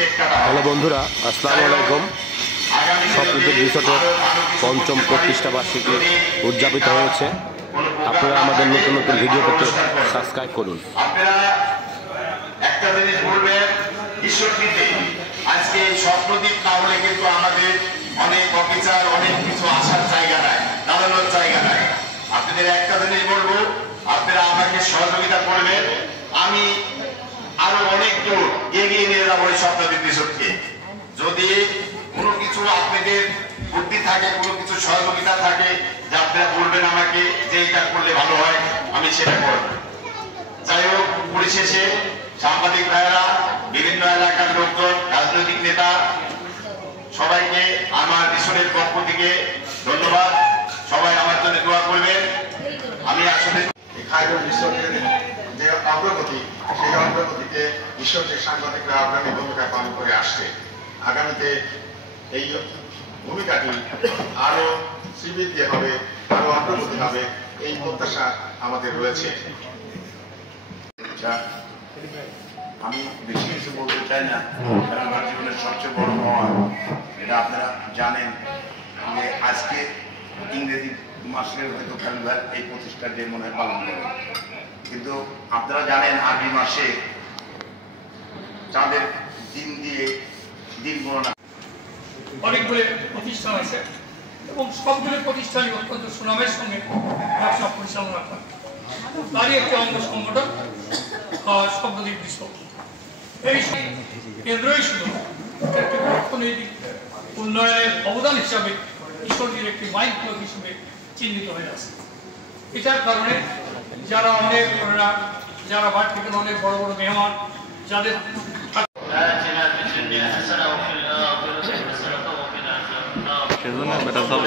Hello বন্ধুরা, আসসালামু আলাইকুম। স্বপ্নদ্বীপ রিসোর্টের পঞ্চম প্রতিষ্ঠা বার্ষিকী উদযাপিত হয়েছে। আপনারা আমাদের নতুন নতুন ভিডিও পেতে সাবস্ক্রাইব করুন। আপনারা একটা জিনিস বলবেন, ঈশ্বরদীপে আজকে স্বপ্নদ্বীপ না হলে কিন্তু আমাদের অনেক অফিসার অনেক কিছু আসার জায়গা নাই, দাঁড়ানোর জায়গা নাই। আপনাদের একটা জিনিস বলবো, আপনারা আমাকে সহযোগিতা করবেন। আমি আরো অনেক দূর এগিয়ে নিয়ে যাবো এই স্বপ্নদ্বীপ রিসোর্টকে। যদি কোনো কিছু আপনাদের বুদ্ধি থাকে, কোনো কিছু সহযোগিতা থাকে, যে আপনারা বলবেন আমাকে যে এটা করলে ভালো হয়, আমি সেটা করব। যাই হোক, পরিশেষে সাংবাদিক ভাইয়েরা, বিভিন্ন এলাকার লোকজন, রাজনৈতিক নেতা, সবাইকে আমার রিসোর্টের পক্ষ থেকে ধন্যবাদ। সবাই আমার জন্য দোয়া করবেন। আমি আসলে খায়রুল রিসোর্টের যে অগ্রগতি, সেই অগ্রগতিতে রিসোর্টের সাংবাদিকরা আগামী ভূমিকা পালন করে আসছে। আগামীতে এই ভূমিকাটি আরো শ্রীবৃদ্ধি হবে, আরো অগ্রগতি হবে, এই প্রত্যাশা আমাদের রয়েছে। আমি বেশি কিছু বলতে চাই না, কারণ আমার জীবনের সবচেয়ে বড় পাওয়া, এটা আপনারা জানেন যে আজকে ইংরেজি মাসের হয়তো ক্যালেন্ডার এই প্রতিষ্ঠার যে মনে হয় পালন করে, কিন্তু আপনারা জানেন আরবি মাসে চাঁদের দিন দিয়ে দিন গণনা। অনেকগুলো প্রতিষ্ঠান আছে এবং সবগুলো প্রতিষ্ঠানই অত্যন্ত সুনামের সঙ্গে ব্যবসা পরিচালনা করে। তারই একটি অঙ্গ সংগঠন স্বপ্নদ্বীপ রিসোর্ট। এই কেন্দ্রই শুধু একটি অর্থনৈতিক উন্নয়নের অবদান হিসাবে ঈশ্বরদীর একটি মাইলফলক হিসেবে চিহ্নিত হয়ে আছে। এটার কারণে যারা অনেক যারা বাড়ি থেকে অনেক বড় বড় মেহমান, যাদের সেজন্য বেটা সব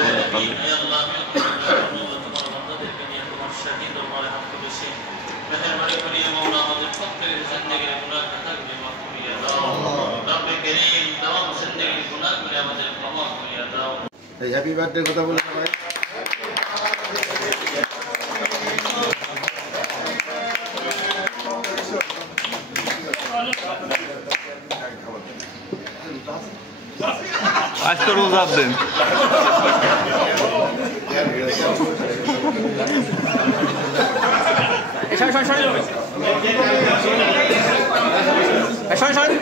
হ্যাপি বার্থডে কথা বলে সবাই। আজ তো রোজার দিন। সরি